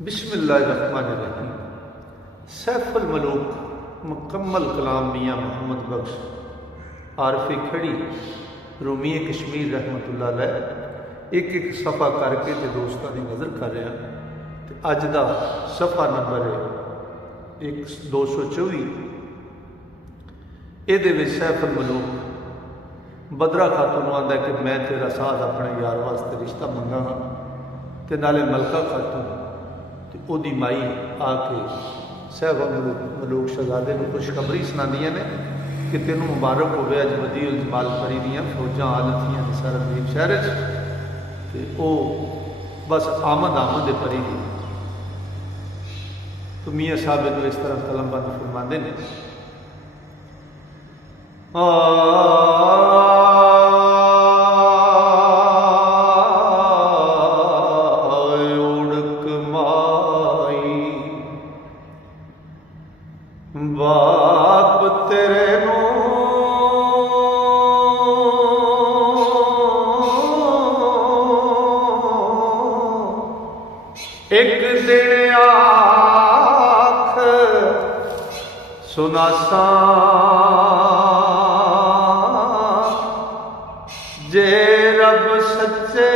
बिस्मिल्लाहिर्रहमानिर्रहीम। सैफुल मलूक मुकम्मल कलाम मियाँ मोहम्मद बख्श आरफी खड़ी रूमी कश्मीर रहमतुल्लाह अलैह एक एक सफ़ा करके तो दोस्तों की नज़र कर रहा। तो अज का सफ़ा नंबर है 224। ये सैफुल मलूक बदरा खातून आंदा कि मैं तेरा साथ अपने यार वास्ते रिश्ता मंगा तो नाले मलका खातून तो ओदी माई आके सैफुल मलूक शहजादे को खुशखबरी सुनादियाँ ने कि तेन मुबारक हो गया अज बदीउल जमाल परी दियाँ फौजां आ लथियां सरहदीप शहर तो बस आमद परी दी। तो मियाँ साहब इस तरह कलमबंद फरमाते हैं बाप तेरे नो एक दिन आख सुनासा जे रब सच्चे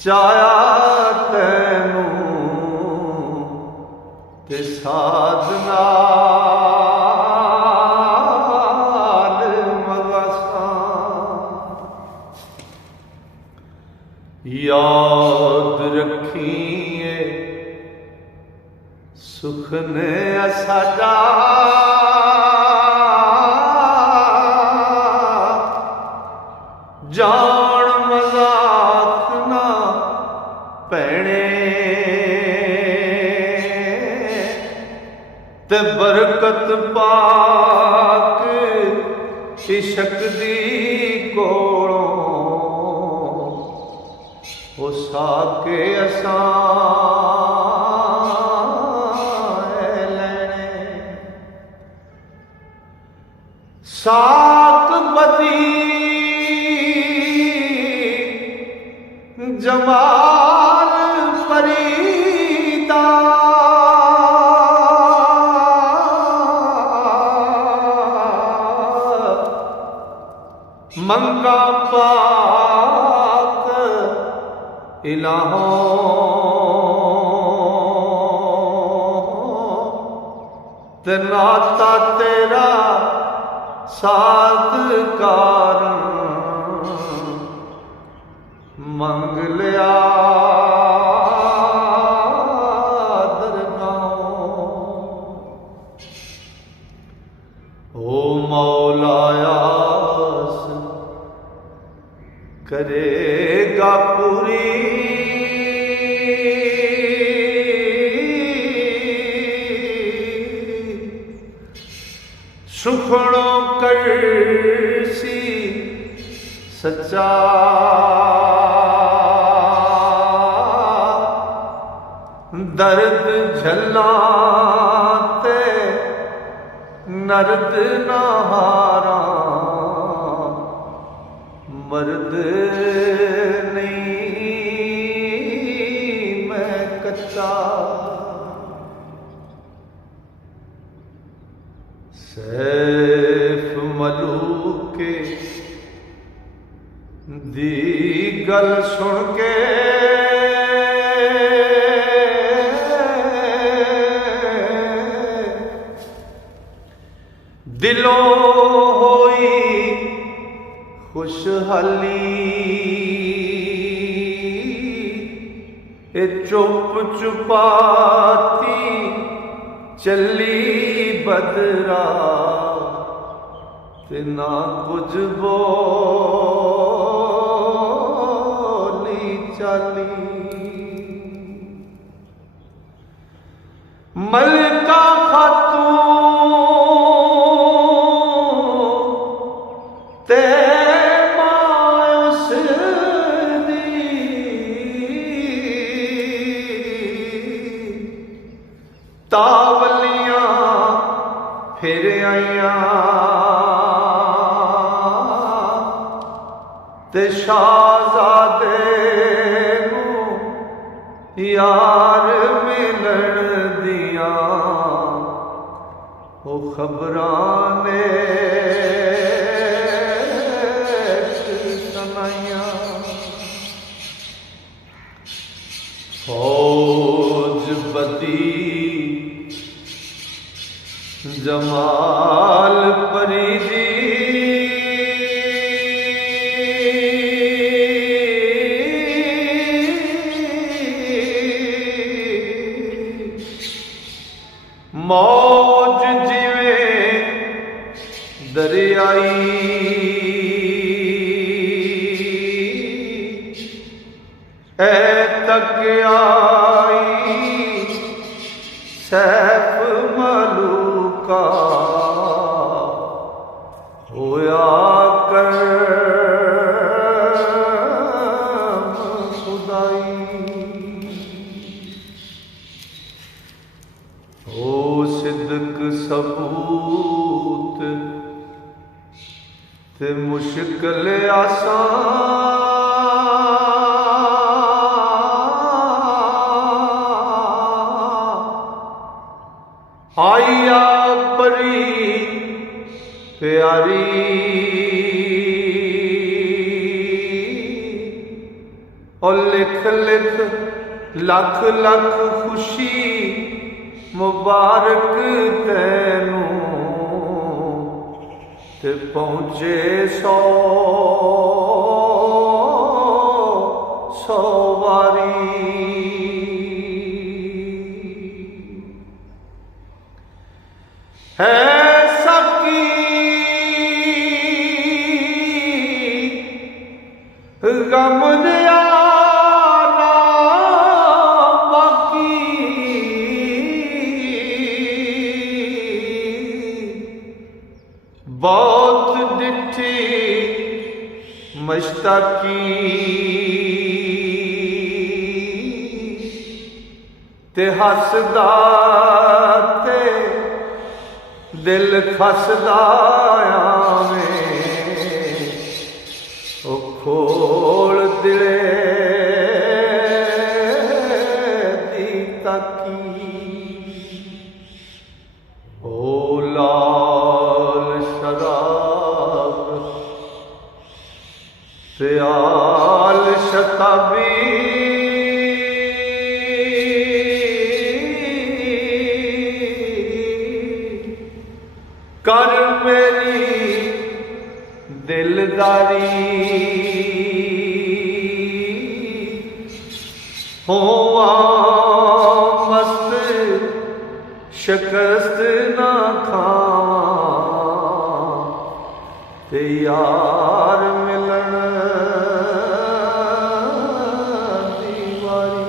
चाया तैनू ते साधना मगासा याद रखिए सुख ने साडा जान मजाक ना पैने ते बरकत पाक इशक दी कोलों हो साके असां लैने साक बदी जमाल फरीदा मंगा पाक इलाहों ते नाता तेरा साथ कारण मंग लिया दरगाहों। ओ मौलायास करेगा पूरी सुखड़ो करसी सच्चा दर्द झल्लाते नर्द नहारा मर्द नहीं मैं कच्चा सैफ मलूक दी गल सुन के दिलों होई खुशहाली चुप चुपाती चली बदरा ते ना कुछ बोली चाली मलका खातून ते मायूस दी तावलियां फिर आइयां ते शाहजादे यार मिलन दिया ओ खबरां ने सुनाइयां। फौज बदी जमाल परीदी मौज जिवें दरियाई ऐ तक आई सैफ मलूका होया कर खुदाई। ओ सिद्क सबूत ते मुश्किल आसान आइया परी प्यारी और लिख लिख लख लख खुशी मुबारक तैनू ते पहुँचे सौ सौ वारी। है सकी गम दिया ना बाकी बहुत डिठी मश्ताकी ते हसदा ते दिल खसदा आवे ओ खोल दिले दी ताकी। ओ लाल शराब प्याल शताबी कर मेरी दिलदारी होवा मस्त शिकस्त ना खावा ते यार मिलन दी वारी।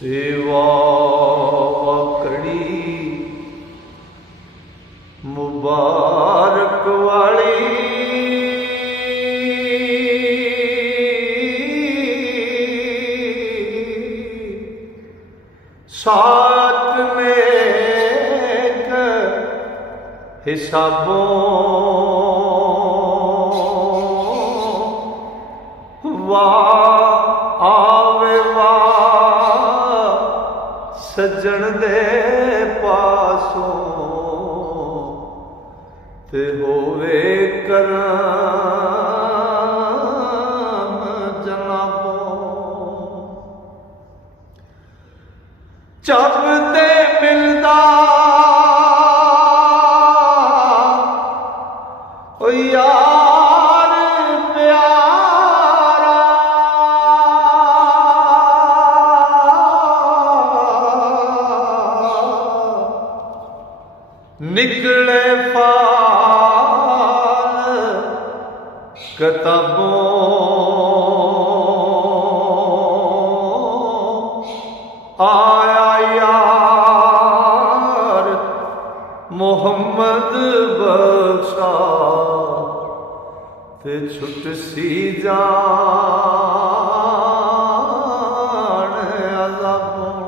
ते वाकड़ी मुबारक वाली साथ नेक हिसाबों वाह आवे वाह सज्जन दे पासों ते होवे करम जनाबों। जब ते मिलदा ओ यार प्यारा निकले किताबों आया यार मोहम्मद बख्शा ते छुट सी जान अज़ाबों।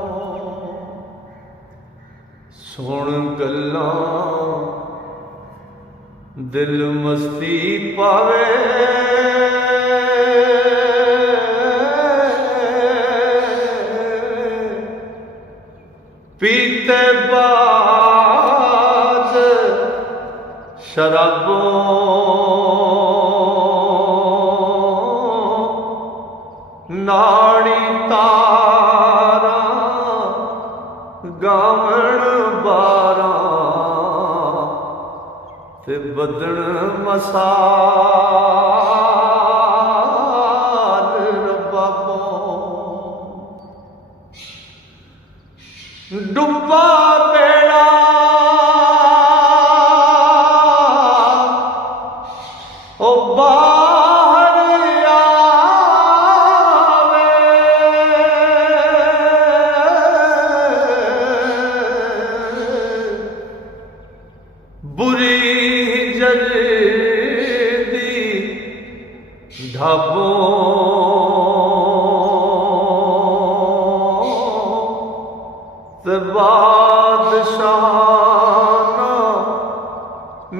सुन गल्लां दिल मस्ती पावे ते बाद शराबों नाड़ी तारा गावण बारा ते बदन मसाल रबाबों डुब्बा बेड़ा ओ बाहर आवे बुरी जल्दी ढाबों ते बादशाहाना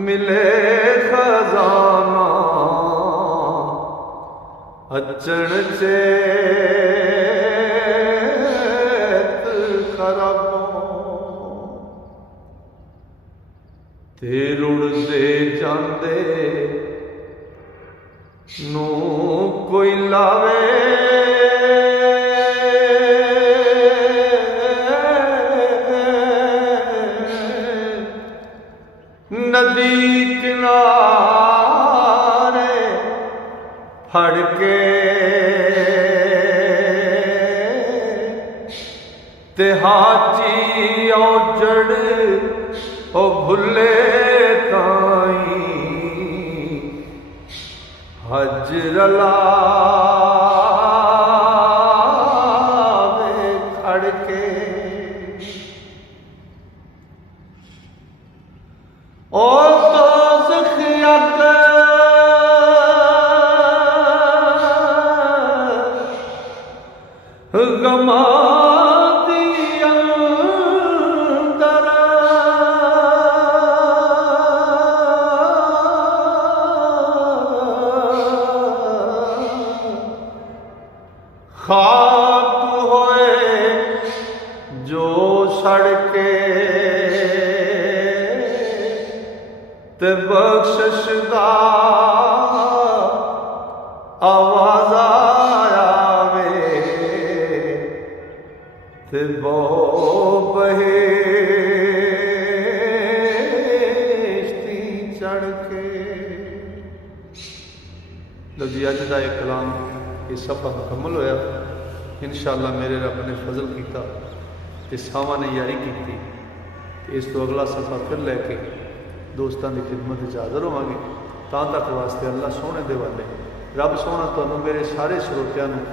मिले खजाना अचन चेत खराबों ते रुड़दे जांदे नू कोई लावे नदी किनारे फड़ के ते हाजी औजड़ ओ भुले ताई हजरला खड़ के ओ तो ज़ख़ियत गमा दी अंदर खाक होए जो सड़के ते बख्शिश दा आवाज़ आवे ते बो बहेश्ती चढ़ के। लो जी अज का एक कलाम ये सफ़ा मुकम्मल होया। इंशाअल्लाह मेरे रब ने फजल किया ते सावां ने यारी की। इस तो अगला सफ़ा फिर लैके दोस्तों की खिदमत हाज़र होवांगे। तां तक वास्ते अल्लाह सोहने दे वाले रब सोहना तुहानूं मेरे सारे श्रोतियां नूं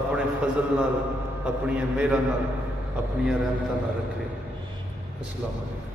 अपने फजल नाल अपनी मेहरां नाल अपनी रहमतां नाल रखे। अस्सलाम वालेकुम।